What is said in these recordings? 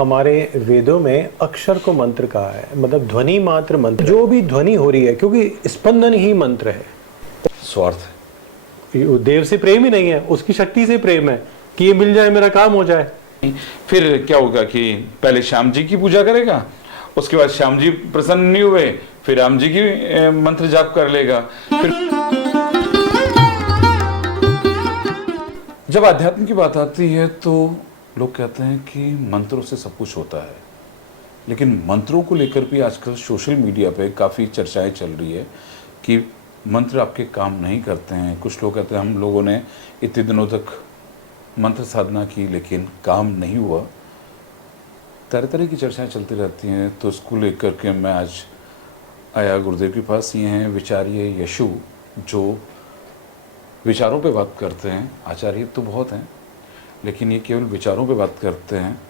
हमारे वेदों में अक्षर को मंत्र कहा है, मतलब ध्वनि मात्र मंत्र। जो भी ध्वनि हो रही है, क्योंकि स्पंदन ही मंत्र है। स्वार्थ है, देव से प्रेम ही नहीं है, उसकी शक्ति से प्रेम है कि ये मिल जाए, मेरा काम हो जाए। फिर क्या होगा कि पहले श्याम जी की पूजा करेगा, उसके बाद श्याम जी प्रसन्न नहीं हुए, फिर राम जी की मंत्र जाप कर लेगा। फिर जब अध्यात्म की बात आती है तो लोग कहते हैं कि मंत्रों से सब कुछ होता है, लेकिन मंत्रों को लेकर भी आजकल सोशल मीडिया पे काफ़ी चर्चाएं चल रही है कि मंत्र आपके काम नहीं करते हैं। कुछ लोग कहते हैं हम लोगों ने इतने दिनों तक मंत्र साधना की लेकिन काम नहीं हुआ। तरह तरह की चर्चाएं चलती रहती हैं। तो इसको लेकर के मैं आज आया गुरुदेव के पास। ये हैं विचार्य यशु, जो विचारों पे बात करते हैं। आचार्य तो बहुत हैं लेकिन ये केवल विचारों पे बात करते हैं।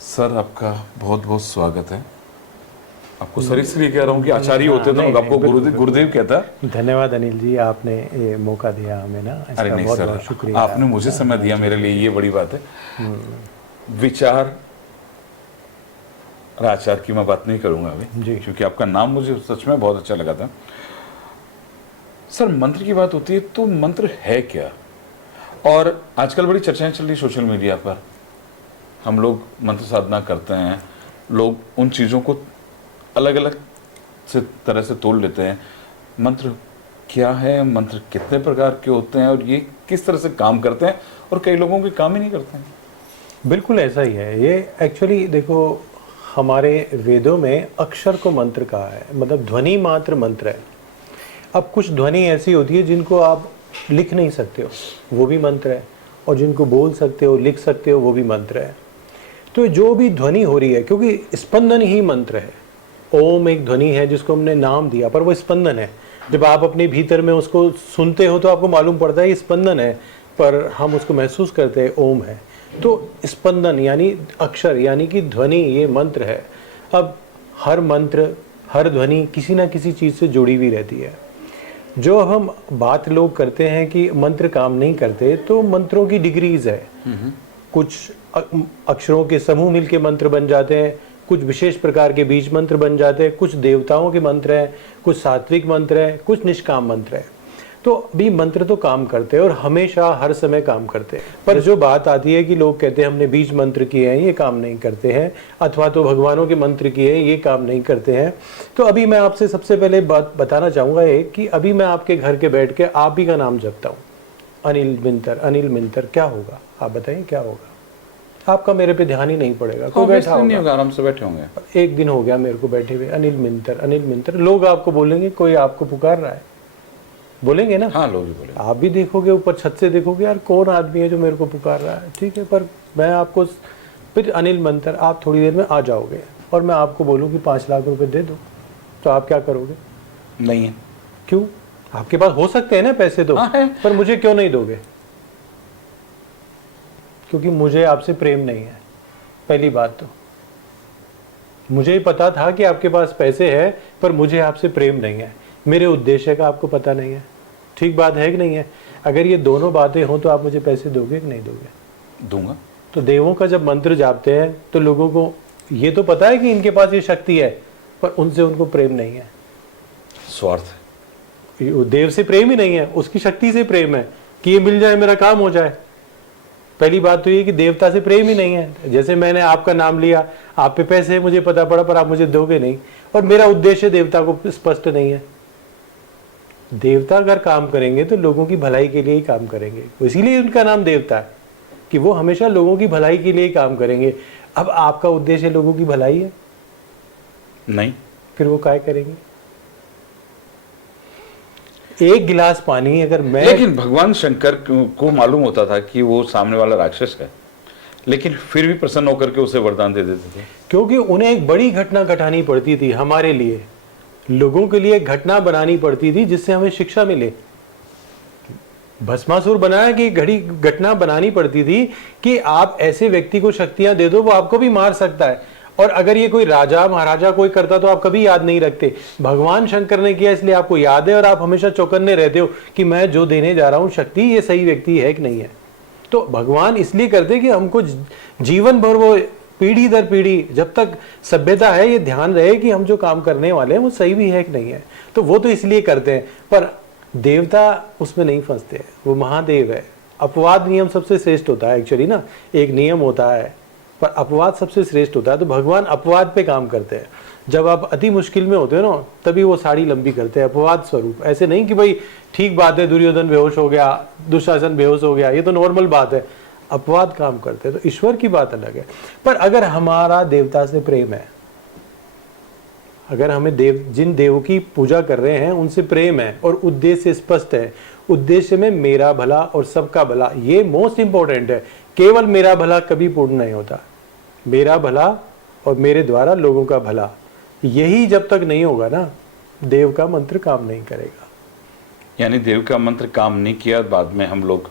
सर आपका बहुत बहुत स्वागत है। आपको सर इसलिए कह रहा हूँ कि आचार्य होते तो मैं आपको गुरुदेव कहता। धन्यवाद अनिल जी, आपने ये मौका दिया हमें ना, अरे नहीं बहुत सर, बहुत शुक्रिया। आपने मुझे समय दिया, मेरे लिए ये बड़ी बात है। विचार आचार्य की मैं बात नहीं करूंगा अभी जी, क्योंकि आपका नाम मुझे सच में बहुत अच्छा लगा था। सर मंत्र की बात होती है तो मंत्र है क्या? और आजकल बड़ी चर्चाएं चल रही सोशल मीडिया पर। हम लोग मंत्र साधना करते हैं, लोग उन चीज़ों को अलग अलग से तरह से तोड़ लेते हैं। मंत्र क्या है, मंत्र कितने प्रकार के होते हैं और ये किस तरह से काम करते हैं, और कई लोगों के काम ही नहीं करते हैं। बिल्कुल ऐसा ही है। ये एक्चुअली देखो, हमारे वेदों में अक्षर को मंत्र कहा है, मतलब ध्वनि मात्र मंत्र है। अब कुछ ध्वनि ऐसी होती है जिनको आप लिख नहीं सकते हो, वो भी मंत्र है, और जिनको बोल सकते हो, लिख सकते हो, वो भी मंत्र है। तो जो भी ध्वनि हो रही है, क्योंकि स्पंदन ही मंत्र है। ओम एक ध्वनि है जिसको हमने नाम दिया, पर वो स्पंदन है। जब आप अपने भीतर में उसको सुनते हो तो आपको मालूम पड़ता है ये स्पंदन है, पर हम उसको महसूस करते हैं ओम है। तो स्पंदन यानी अक्षर यानी कि ध्वनि, ये मंत्र है। अब हर मंत्र, हर ध्वनि किसी ना किसी चीज़ से जुड़ी हुई रहती है। जो हम बात लोग करते हैं कि मंत्र काम नहीं करते, तो मंत्रों की डिग्रीज है। कुछ अक्षरों के समूह मिलके मंत्र बन जाते हैं, कुछ विशेष प्रकार के बीज मंत्र बन जाते हैं, कुछ देवताओं के मंत्र हैं, कुछ सात्विक मंत्र हैं, कुछ निष्काम मंत्र हैं। तो भी मंत्र तो काम करते हैं और हमेशा हर समय काम करते हैं। पर जो बात आती है कि लोग कहते हैं हमने बीज मंत्र किए हैं, ये काम नहीं करते हैं, अथवा तो भगवानों के मंत्र किए हैं, ये काम नहीं करते हैं। तो अभी मैं आपसे सबसे पहले बात बताना चाहूँगा एक कि अभी मैं आपके घर के बैठ के आप ही का नाम जपता हूँ, अनिल मिंतर। अनिल मिंतर क्या होगा आप बताइए, क्या होगा? आपका मेरे पे ध्यान ही नहीं पड़ेगा, कोई बैठा नहीं होगा, आराम से बैठे होंगे। एक दिन हो गया मेरे को बैठे हुए, अनिल मिंतर अनिल मिंतर। लोग आपको बोलेंगे कोई आपको पुकार रहा है, बोलेंगे ना? हाँ, लोग भी बोलेंगे। आप भी देखोगे, ऊपर छत से देखोगे, यार कौन आदमी है जो मेरे को पुकार रहा है। ठीक है, पर मैं आपको फिर अनिल मंतर, आप थोड़ी देर में आ जाओगे और मैं आपको बोलूँ कि 5 लाख रुपए दे दो, तो आप क्या करोगे? नहीं है। क्यों? आपके पास हो सकते हैं ना पैसे तो, पर मुझे क्यों नहीं दोगे? क्योंकि मुझे आपसे प्रेम नहीं है। पहली बात तो मुझे ही पता था कि आपके पास पैसे है, पर मुझे आपसे प्रेम नहीं है, मेरे उद्देश्य का आपको पता नहीं है। ठीक बात है कि नहीं है? अगर ये दोनों बातें हों तो आप मुझे पैसे दोगे कि नहीं दोगे? दूंगा। तो देवों का जब मंत्र जापते हैं तो लोगों को ये तो पता है कि इनके पास ये शक्ति है, पर उनसे उनको प्रेम नहीं है। स्वार्थ, देव से प्रेम ही नहीं है, उसकी शक्ति से प्रेम है कि ये मिल जाए, मेरा काम हो जाए। पहली बात तो ये कि देवता से प्रेम ही नहीं है। जैसे मैंने आपका नाम लिया, आप पे पैसे है मुझे पता पड़ा, पर आप मुझे दोगे नहीं, और मेरा उद्देश्य देवता को स्पष्ट नहीं है। देवता अगर काम करेंगे तो लोगों की भलाई के लिए ही काम करेंगे, इसीलिए उनका नाम देवता है कि वो हमेशा लोगों की भलाई के लिए ही काम करेंगे। अब आपका उद्देश्य लोगों की भलाई है नहीं, फिर वो काय करेंगे? एक गिलास पानी अगर मैं, लेकिन भगवान शंकर को मालूम होता था कि वो सामने वाला राक्षस है, लेकिन फिर भी प्रसन्न होकर के उसे वरदान दे देते थे। क्योंकि उन्हें एक बड़ी घटना घटानी पड़ती थी, हमारे लिए, लोगों के लिए घटना बनानी पड़ती थी जिससे हमें शिक्षा मिले। भस्मासुर बनाया कि घड़ी घटना बनानी पड़ती थी कि आप ऐसे व्यक्ति को शक्तियां दे दो, वो आपको भी मार सकता है। और अगर ये कोई राजा महाराजा कोई करता तो आप कभी याद नहीं रखते। भगवान शंकर ने किया इसलिए आपको याद है, और आप हमेशा चौकन्ने रहते हो कि मैं जो देने जा रहा हूं शक्ति, ये सही व्यक्ति है कि नहीं है। तो भगवान इसलिए करते कि हमको जीवन भर वो पीढ़ी दर पीढ़ी जब तक सभ्यता है, ये ध्यान रहे कि हम जो काम करने वाले हैं वो सही भी है कि नहीं है। तो वो तो इसलिए करते हैं, पर देवता उसमें नहीं फंसते, वो महादेव है। अपवाद नियम सबसे श्रेष्ठ होता है एक्चुअली ना, एक नियम होता है पर अपवाद सबसे श्रेष्ठ होता है। तो भगवान अपवाद पे काम करते हैं। जब आप अति मुश्किल में होते हो ना, तभी वो साड़ी लंबी करते हैं अपवाद स्वरूप। ऐसे नहीं कि भाई ठीक बात है दुर्योधन बेहोश हो गया, दुशासन बेहोश हो गया, ये तो नॉर्मल बात है। अपवाद काम करते हैं। तो ईश्वर की बात अलग है। पर अगर हमारा देवता से प्रेम है, अगर हमें जिन देव की पूजा कर रहे हैं उनसे प्रेम है और उद्देश्य स्पष्ट है, उद्देश्य में मेरा भला और सबका भला, ये मोस्ट इंपॉर्टेंट है। केवल मेरा भला कभी पूर्ण नहीं होता। मेरा भला और मेरे द्वारा लोगों का भला, यही जब तक नहीं होगा ना, देव का मंत्र काम नहीं करेगा। यानी देव का मंत्र काम नहीं किया, बाद में हम लोग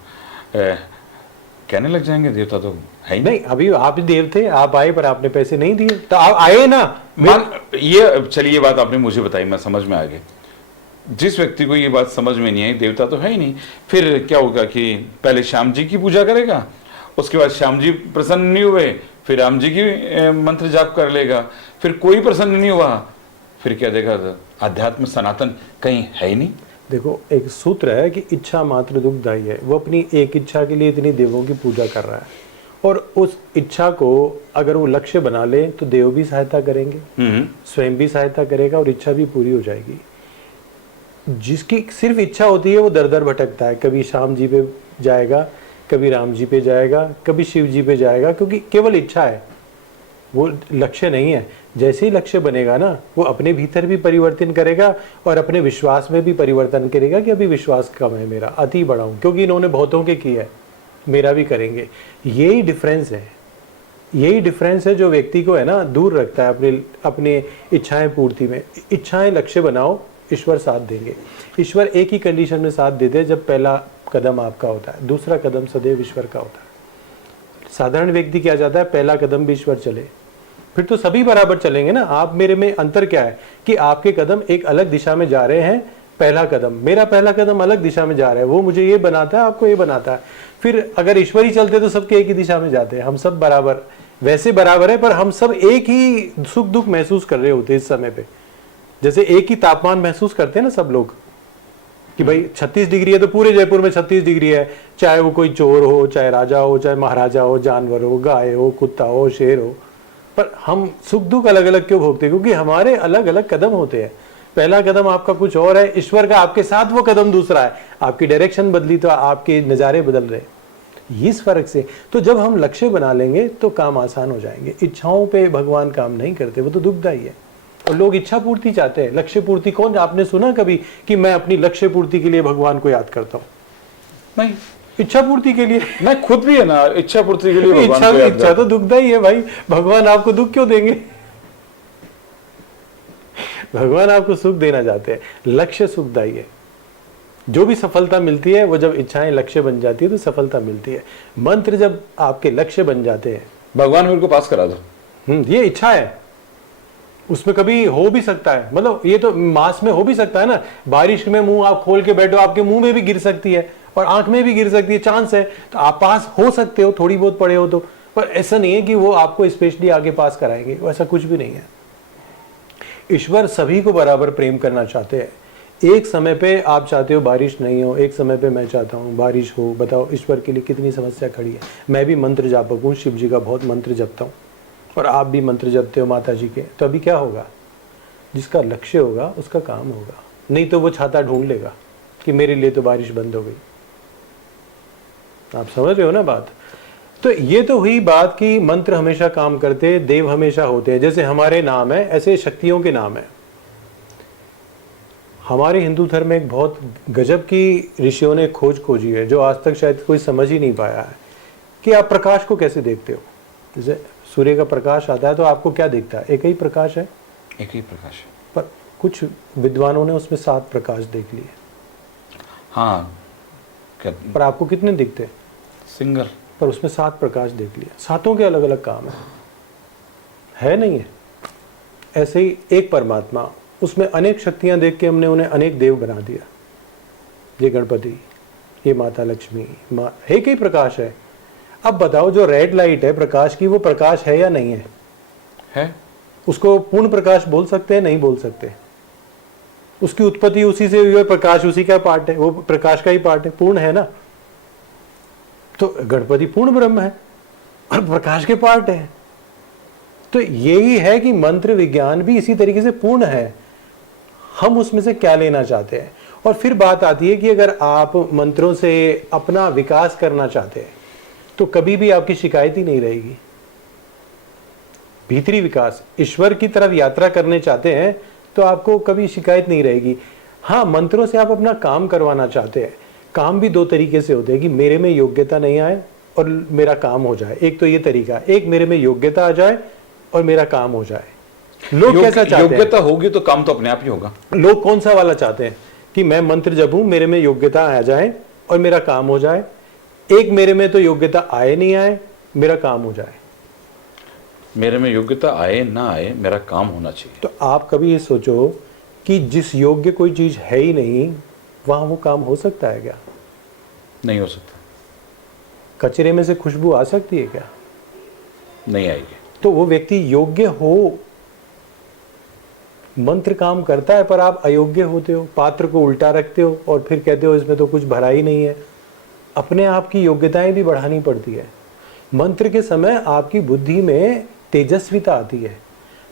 कहने लग जाएंगे देवता तो है ही नहीं। अभी आप देव थे, आप आए पर आपने पैसे नहीं दिए, तो आप आए ना। ये चलिए, ये बात आपने मुझे बताई, मैं समझ में आ गई। जिस व्यक्ति को ये बात समझ में नहीं आई, देवता तो है ही नहीं, फिर क्या होगा कि पहले श्याम जी की पूजा करेगा, उसके बाद श्याम जी प्रसन्न नहीं हुए, फिर राम जी की मंत्र जाप कर लेगा, फिर कोई प्रसन्न नहीं हुआ, फिर क्या देगा, अध्यात्म सनातन कहीं है ही नहीं। देखो, एक सूत्र है कि इच्छा मात्र दुखदाई है। वो अपनी एक इच्छा के लिए इतनी देवों की पूजा कर रहा है, और उस इच्छा को अगर वो लक्ष्य बना ले तो देव भी सहायता करेंगे, स्वयं भी सहायता करेगा और इच्छा भी पूरी हो जाएगी। जिसकी सिर्फ इच्छा होती है वो दर दर भटकता है, कभी श्याम जी पे जाएगा, कभी राम जी पे जाएगा, कभी शिव जी पे जाएगा, क्योंकि केवल इच्छा है, वो लक्ष्य नहीं है। जैसे ही लक्ष्य बनेगा ना, वो अपने भीतर भी परिवर्तन करेगा और अपने विश्वास में भी परिवर्तन करेगा कि अभी विश्वास कम है मेरा, अति बड़ा हूं, क्योंकि इन्होंने बहुतों के किया है, मेरा भी करेंगे। यही डिफरेंस है, यही डिफरेंस है जो व्यक्ति को है ना दूर रखता है अपने इच्छाएं पूर्ति में। इच्छाएं लक्ष्य बनाओ, ईश्वर साथ देंगे। ईश्वर एक ही कंडीशन में साथ देते हैं, जब पहला कदम आपका होता है, दूसरा कदम सदैव ईश्वर का होता है। साधारण व्यक्ति क्या चाहता है, पहला कदम भी ईश्वर चले, फिर तो सभी बराबर चलेंगे ना। आप मेरे में अंतर क्या है कि आपके कदम एक अलग दिशा में जा रहे हैं, पहला कदम, मेरा पहला कदम अलग दिशा में जा रहा है, वो मुझे ये बनाता है, आपको ये बनाता है। फिर अगर ईश्वर ही चलते तो सबके एक ही दिशा में जाते हैं, हम सब बराबर, वैसे बराबर है, पर हम सब एक ही सुख दुख महसूस कर रहे होते इस समय पे। जैसे एक ही तापमान महसूस करते हैं ना सब लोग कि भाई 36 डिग्री है तो पूरे जयपुर में 36 डिग्री है, चाहे वो कोई चोर हो, चाहे राजा हो, चाहे महाराजा हो, जानवर हो, गाय हो, कुत्ता हो, शेर हो। पर हम सुख दुख अलग अलग क्यों भोगते? क्योंकि हमारे अलग अलग कदम होते हैं। पहला कदम आपका कुछ और है, ईश्वर का आपके साथ वो कदम दूसरा है। आपकी डायरेक्शन बदली तो आपके नज़ारे बदल रहे, इस फर्क से। तो जब हम लक्ष्य बना लेंगे तो काम आसान हो जाएंगे। इच्छाओं पे भगवान काम नहीं करते, वो तो दुखदाई है। और लोग इच्छा पूर्ति चाहते हैं, लक्ष्य पूर्ति कौन? आपने सुना कभी कि मैं अपनी लक्ष्य पूर्ति के लिए भगवान को याद करता हूँ? नहीं, इच्छा पूर्ति के लिए मैं खुद भी है ना, इच्छा पूर्ति के लिए भगवान को याद इच्छा तो दुखदाई है भाई। भगवान आपको दुख क्यों देंगे? भगवान आपको सुख देना चाहते हैं। लक्ष्य सुखदाई है। जो भी सफलता मिलती है वो जब इच्छाएं लक्ष्य बन जाती है तो सफलता मिलती है। मंत्र जब आपके लक्ष्य बन जाते हैं, भगवान मेरे को पास करा दो, ये इच्छा है, उसमें कभी हो भी सकता है, मतलब ये तो मास में हो भी सकता है ना। बारिश में मुंह आप खोल के बैठो, आपके मुंह में भी गिर सकती है और आंख में भी गिर सकती है, चांस है। तो आप पास हो सकते हो, थोड़ी बहुत पढ़े हो तो, पर ऐसा नहीं है कि वो आपको स्पेशली आगे पास कराएंगे, वैसा कुछ भी नहीं है। ईश्वर सभी को बराबर प्रेम करना चाहते हैं। एक समय पे आप चाहते हो बारिश नहीं हो, एक समय पे मैं चाहता हूँ बारिश हो। बताओ ईश्वर के लिए कितनी समस्या खड़ी है। मैं भी मंत्र जापक हूँ, शिव जी का बहुत मंत्र जपता हूँ, और आप भी मंत्र जपते हो माता जी के। तो अभी क्या होगा? जिसका लक्ष्य होगा उसका काम होगा, नहीं तो वो छाता ढूंढ लेगा कि मेरे लिए तो बारिश बंद हो गई। आप समझ रहे हो ना बात? तो ये तो हुई बात कि मंत्र हमेशा काम करते, देव हमेशा होते हैं। जैसे हमारे नाम है, ऐसे शक्तियों के नाम है। हमारे हिंदू धर्म में एक बहुत गजब की ऋषियों ने खोज खोजी है, जो आज तक शायद कोई समझ ही नहीं पाया है, कि आप प्रकाश को कैसे देखते हो। जैसे सूर्य का प्रकाश आता है तो आपको क्या दिखता है? एक ही प्रकाश है, एक ही प्रकाश है। पर कुछ विद्वानों ने उसमें 7 प्रकाश देख लिए। हाँ, पर आपको कितने दिखते? सिंगल। पर उसमें 7 प्रकाश देख लिए, 7 के अलग अलग काम है नहीं है? ऐसे ही एक परमात्मा, उसमें अनेक शक्तियां देख के हमने उन्हें अनेक देव बना दिया। ये गणपति, ये माता लक्ष्मी, एक ही प्रकाश है। अब बताओ, जो रेड लाइट है प्रकाश की, वो प्रकाश है या नहीं है? है। उसको पूर्ण प्रकाश बोल सकते हैं? नहीं बोल सकते। उसकी उत्पत्ति उसी से हुई है, प्रकाश उसी का पार्ट है, वो प्रकाश का ही पार्ट है, पूर्ण है ना। तो गणपति पूर्ण ब्रह्म है और प्रकाश के पार्ट है। तो यही है कि मंत्र विज्ञान भी इसी तरीके से पूर्ण है, हम उसमें से क्या लेना चाहते हैं। और फिर बात आती है कि अगर आप मंत्रों से अपना विकास करना चाहते हैं तो कभी भी आपकी शिकायत ही नहीं रहेगी। भीतरी विकास, ईश्वर की तरफ यात्रा करने चाहते हैं तो आपको कभी शिकायत नहीं रहेगी। हाँ, मंत्रों से आप अपना काम करवाना चाहते हैं, काम भी दो तरीके से होते हैं कि मेरे में योग्यता नहीं आए और मेरा काम हो जाए। एक तो ये तरीका, एक मेरे में योग्यता आ जाए और मेरा काम हो जाए। लोग कैसा चाहते हैं? योग्यता होगी तो काम तो अपने आप ही होगा। लोग कौन सा वाला चाहते हैं कि मैं मंत्र जपूं, मेरे में योग्यता आ जाए और मेरा काम हो जाए। एक मेरे में तो योग्यता आए नहीं आए, मेरा काम हो जाए। मेरे में योग्यता आए ना आए, मेरा काम होना चाहिए। तो आप कभी ये सोचो कि जिस योग्य कोई चीज है ही नहीं, वहां वो काम हो सकता है क्या? नहीं हो सकता। कचरे में से खुशबू आ सकती है क्या? नहीं आएगी। तो वो व्यक्ति योग्य हो, मंत्र काम करता है, पर आप अयोग्य होते हो, पात्र को उल्टा रखते हो और फिर कहते हो इसमें तो कुछ भरा ही नहीं है। अपने आप की योग्यताएं भी बढ़ानी पड़ती है। मंत्र के समय आपकी बुद्धि में तेजस्विता आती है,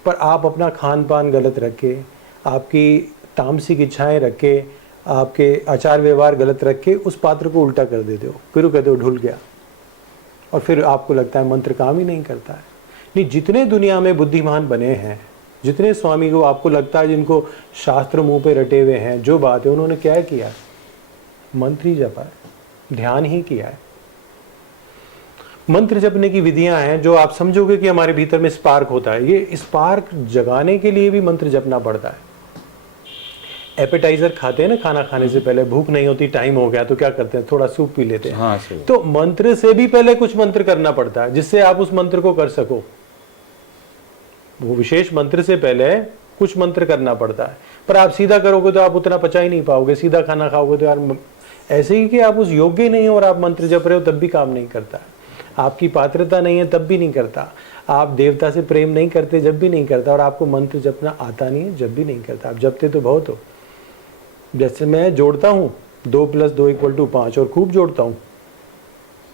पर आप अपना खान पान गलत रखे, आपकी तामसिक इच्छाएं रखे, आपके आचार व्यवहार गलत रखे, उस पात्र को उल्टा कर देते हो, फिर कहते हो ढुल गया, और फिर आपको लगता है मंत्र काम ही नहीं करता है। नहीं, जितने दुनिया में बुद्धिमान बने हैं, जितने स्वामी को आपको लगता है जिनको शास्त्र मुंह पे रटे हुए हैं, जो बात है उन्होंने क्या किया है? मंत्र ही जपा है, ध्यान ही किया है। मंत्र जपने की विधियां हैं जो आप समझोगे कि हमारे भीतर में स्पार्क होता है। ये स्पार्क जगाने के लिए भी मंत्र जपना पड़ता है। एपेटाइजर खाते हैं ना, खाना खाने से पहले भूख नहीं होती, टाइम हो गया तो क्या करते हैं? थोड़ा सूप पी लेते हैं। हाँ, तो मंत्र से भी पहले कुछ मंत्र करना पड़ता है जिससे आप उस मंत्र को कर सको। वो विशेष मंत्र से पहले कुछ मंत्र करना पड़ता है, पर आप सीधा करोगे तो आप उतना पचा ही नहीं पाओगे। सीधा खाना खाओगे तो यार ऐसे ही कि आप उस योग्य नहीं हो और आप मंत्र जप रहे हो तब भी काम नहीं करता। आपकी पात्रता नहीं है तब भी नहीं करता। आप देवता से प्रेम नहीं करते जब भी नहीं करता, और आपको मंत्र जपना आता नहीं है जब भी नहीं करता। आप जपते तो बहुत हो। जैसे मैं जोड़ता हूँ 2 + 2 = 5 और खूब जोड़ता हूँ,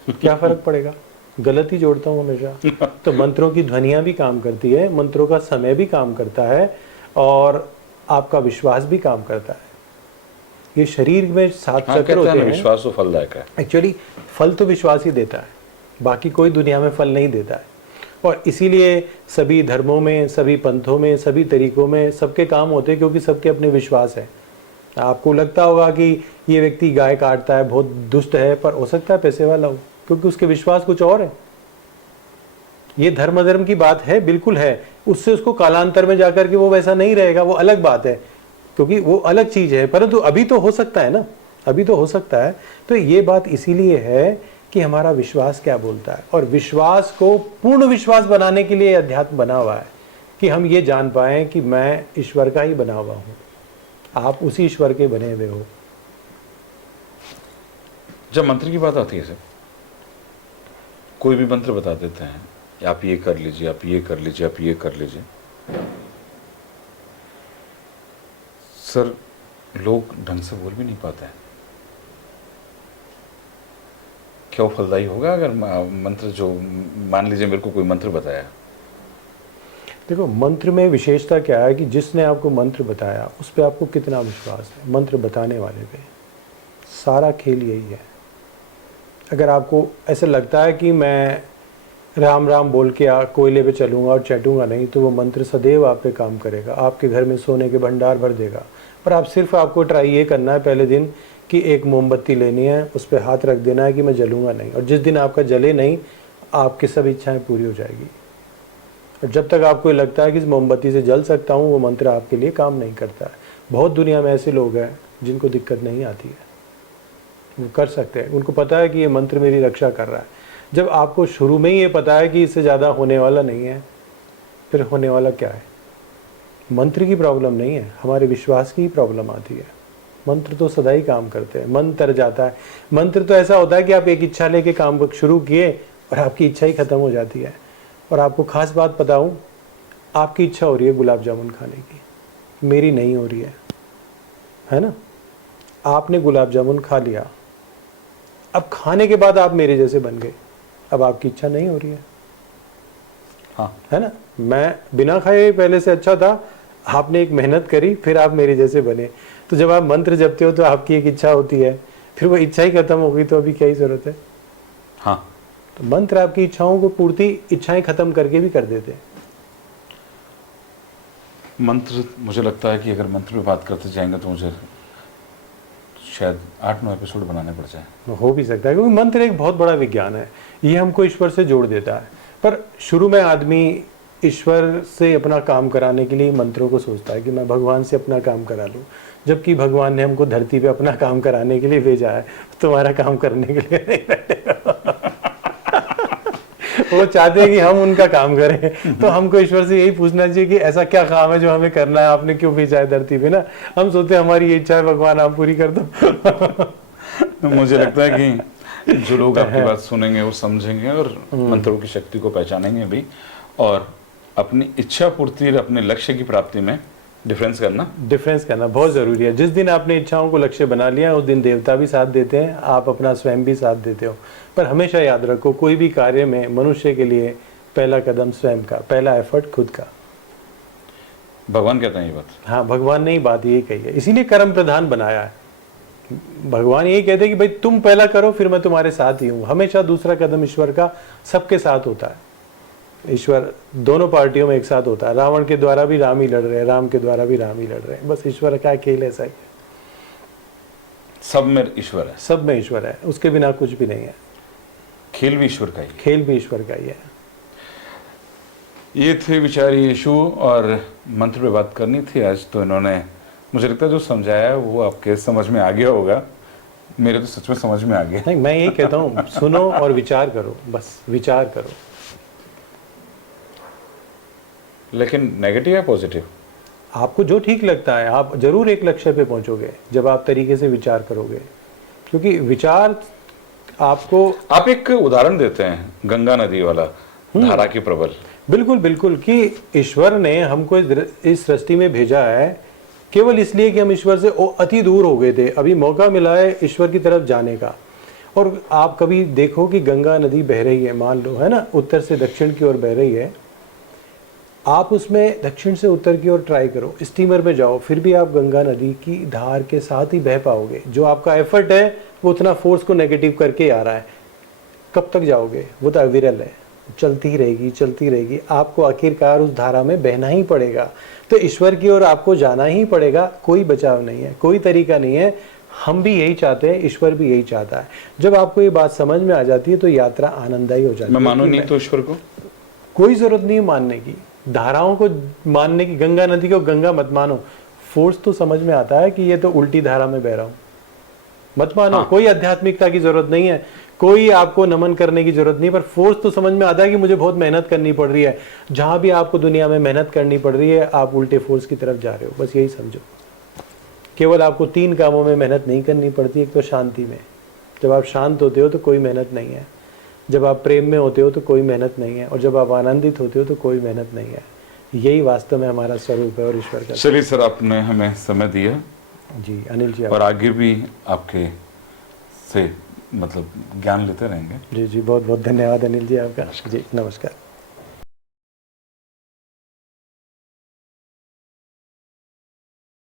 क्या फर्क पड़ेगा? गलत ही जोड़ता हूँ हमेशा। तो मंत्रों की ध्वनियाँ भी काम करती है, मंत्रों का समय भी काम करता है, और आपका विश्वास भी काम करता है। ये शरीर में 7 चक्र होते हैं। विश्वास तो फलदायक है। एक्चुअली फल तो विश्वास ही देता है, बाकी कोई दुनिया में फल नहीं देता है। और इसीलिए सभी धर्मों में, सभी पंथों में, सभी तरीकों में सबके काम होते हैं, क्योंकि सबके अपने विश्वास है। आपको लगता होगा कि ये व्यक्ति गाय काटता है, बहुत दुष्ट है, पर हो सकता है पैसे वाला हो, क्योंकि उसके विश्वास कुछ और है। ये धर्म अधर्म की बात है, बिल्कुल है। उससे उसको कालांतर में जाकर के वो वैसा नहीं रहेगा, वो अलग बात है, क्योंकि वो अलग चीज है। परंतु अभी तो हो सकता है ना, अभी तो हो सकता है। तो ये बात इसीलिए है कि हमारा विश्वास क्या बोलता है, और विश्वास को पूर्ण विश्वास बनाने के लिए अध्यात्म बना हुआ है कि हम ये जान पाए कि मैं ईश्वर का ही बना हुआ हूं, आप उसी ईश्वर के बने हुए हो। जब मंत्र की बात आती है सर, कोई भी मंत्र बता देते हैं, आप ये कर लीजिए, आप ये कर लीजिए, आप ये कर लीजिए। सर, लोग ढंग से बोल भी नहीं पाते हैं। क्या वो फलदायी होगा अगर मंत्र, जो मान लीजिए मेरे को कोई मंत्र बताया? देखो, मंत्र में विशेषता क्या है कि जिसने आपको मंत्र बताया उस पर आपको कितना विश्वास है। मंत्र बताने वाले पे सारा खेल यही है। अगर आपको ऐसा लगता है कि मैं राम राम बोल के कोयले पे चलूँगा और चैटूँगा नहीं, तो वो मंत्र सदैव आप पे काम करेगा, आपके घर में सोने के भंडार भर देगा। पर आप सिर्फ, आपको ट्राई ये करना है पहले दिन कि एक मोमबत्ती लेनी है, उस पर हाथ रख देना है कि मैं जलूँगा नहीं, और जिस दिन आपका जले नहीं, आपकी सब इच्छाएँ पूरी हो जाएगी। और जब तक आपको लगता है कि इस मोमबत्ती से जल सकता हूँ, वो मंत्र आपके लिए काम नहीं करता है। बहुत दुनिया में ऐसे लोग हैं जिनको दिक्कत नहीं आती है, वो कर सकते हैं, उनको पता है कि ये मंत्र मेरी रक्षा कर रहा है। जब आपको शुरू में ही ये पता है कि इससे ज़्यादा होने वाला नहीं है, फिर होने वाला क्या है? मंत्र की प्रॉब्लम नहीं है, हमारे विश्वास की ही प्रॉब्लम आती है। मंत्र तो सदा ही काम करते हैं, मन तर जाता है। मंत्र तो ऐसा होता है कि आप एक इच्छा लेके काम शुरू किए और आपकी इच्छा ही ख़त्म हो जाती है। और आपको ख़ास बात बताऊं, आपकी इच्छा हो रही है गुलाब जामुन खाने की, मेरी नहीं हो रही है ना। आपने गुलाब जामुन खा लिया, अब खाने के बाद आप मेरे जैसे बन गए, अब आपकी इच्छा नहीं हो रही है। हाँ, है ना। मैं बिना खाए पहले से अच्छा था, आपने एक मेहनत करी, फिर आप मेरे जैसे बने। तो जब आप मंत्र जपते हो तो आपकी एक इच्छा होती है, फिर वो इच्छा ही खत्म हो गई, तो अभी क्या ही जरूरत है। हाँ, तो मंत्र आपकी इच्छाओं को पूर्ति, इच्छाएं खत्म करके भी कर देते हैं। मंत्र, मुझे लगता है कि अगर मंत्र पे बात करते जाएंगे तो मुझे शायद 8-9 एपिसोड बनाने पड़ जाए। हो भी सकता है, क्योंकि मंत्र एक बहुत बड़ा विज्ञान है, ये हमको ईश्वर से जोड़ देता है। पर शुरू में आदमी ईश्वर से अपना काम कराने के लिए मंत्रों को सोचता है कि मैं भगवान से अपना काम करा लूँ, जबकि भगवान ने हमको धरती पे अपना काम कराने के लिए भेजा है, तुम्हारा काम करने के लिए नहीं बैठे। वो चाहते हैं कि हम उनका काम करें, तो हमको ईश्वर से यही पूछना चाहिए कि ऐसा क्या काम है जो हमें करना है, आपने क्यों भेजा है धरती पे ना। हम सोचते हैं हमारी ये इच्छा है, भगवान आप पूरी कर दो। तो मुझे लगता है कि जो लोग आपकी बात सुनेंगे वो समझेंगे और मंत्रों की शक्ति को पहचानेंगे भी, और अपनी इच्छा पूर्ति और अपने लक्ष्य की प्राप्ति में डिफरेंस करना बहुत ज़रूरी है। जिस दिन आपने इच्छाओं को लक्ष्य बना लिया, उस दिन देवता भी साथ देते हैं, आप अपना स्वयं भी साथ देते हो। पर हमेशा याद रखो, कोई भी कार्य में मनुष्य के लिए पहला कदम स्वयं का, पहला एफर्ट खुद का। भगवान कहते हैं ये बात। हाँ, भगवान ने ही बात यही कही है, इसीलिए कर्म प्रधान बनाया है। भगवान यही कहते हैं कि भाई तुम पहला करो, फिर मैं तुम्हारे साथ ही हूँ। हमेशा दूसरा कदम ईश्वर का सबके साथ होता है। ईश्वर दोनों पार्टियों में एक साथ होता है। रावण के द्वारा भी राम ही लड़ रहे हैं, राम के द्वारा भी राम ही लड़ रहे हैं। बस ईश्वर का खेल ऐसा ही है, सब में ईश्वर है, सब में ईश्वर है, उसके बिना कुछ भी नहीं है। खेल भी ईश्वर का ही, खेल भी ईश्वर का ही है। ये थे विचारी यीशु, और मंत्र पे बात करनी थी आज, तो इन्होंने मुझे लगता है जो समझाया वो आपके समझ में आ गया होगा। मेरे तो सच में समझ में आ गया। नहीं, मैं यही कहता हूँ, सुनो और विचार करो, बस विचार करो। लेकिन नेगेटिव या पॉजिटिव? आपको जो ठीक लगता है, आप जरूर एक लक्ष्य पे पहुंचोगे जब आप तरीके से विचार करोगे, क्योंकि विचार आपको। आप एक उदाहरण देते हैं गंगा नदी वाला, धारा की प्रबल। बिल्कुल बिल्कुल, कि ईश्वर ने हमको इस सृष्टि में भेजा है केवल इसलिए कि हम ईश्वर से अति दूर हो गए थे। अभी मौका मिला है ईश्वर की तरफ जाने का। और आप कभी देखो कि गंगा नदी बह रही है, मान लो, है ना, उत्तर से दक्षिण की ओर बह रही है। आप उसमें दक्षिण से उत्तर की ओर ट्राई करो, स्टीमर में जाओ, फिर भी आप गंगा नदी की धार के साथ ही बह पाओगे। जो आपका एफर्ट है वो उतना फोर्स को नेगेटिव करके आ रहा है। कब तक जाओगे? वो तो अविरल है, चलती रहेगी चलती रहेगी। आपको आखिरकार उस धारा में बहना ही पड़ेगा। तो ईश्वर की ओर आपको जाना ही पड़ेगा, कोई बचाव नहीं है, कोई तरीका नहीं है। हम भी यही चाहते हैं, ईश्वर भी यही चाहता है। जब आपको ये बात समझ में आ जाती है तो यात्रा आनंददायी हो जाती है। मैं मानू नहीं तो ईश्वर को कोई जरूरत नहीं मानने की, धाराओं को मानने की। गंगा नदी को गंगा मत मानो, फोर्स तो समझ में आता है कि ये तो उल्टी धारा में बह रहा हूं, मत मानो। हाँ। कोई आध्यात्मिकता की जरूरत नहीं है, कोई आपको नमन करने की जरूरत नहीं, पर फोर्स तो समझ में आता है कि मुझे बहुत मेहनत करनी पड़ रही है। जहां भी आपको दुनिया में मेहनत करनी पड़ रही है, आप उल्टे फोर्स की तरफ जा रहे हो, बस यही समझो। केवल आपको 3 कामों में मेहनत नहीं करनी पड़ती। एक तो शांति में, जब आप शांत होते हो तो कोई मेहनत नहीं है। जब आप प्रेम में होते हो तो कोई मेहनत नहीं है, और जब आप आनंदित होते हो तो कोई मेहनत नहीं है। यही वास्तव में हमारा स्वरूप है और ईश्वर का। चलिए सर, आपने हमें समय दिया जी अनिल जी, और आगे भी आपके से मतलब ज्ञान लेते रहेंगे। जी जी, बहुत बहुत धन्यवाद अनिल जी आपका। जी नमस्कार।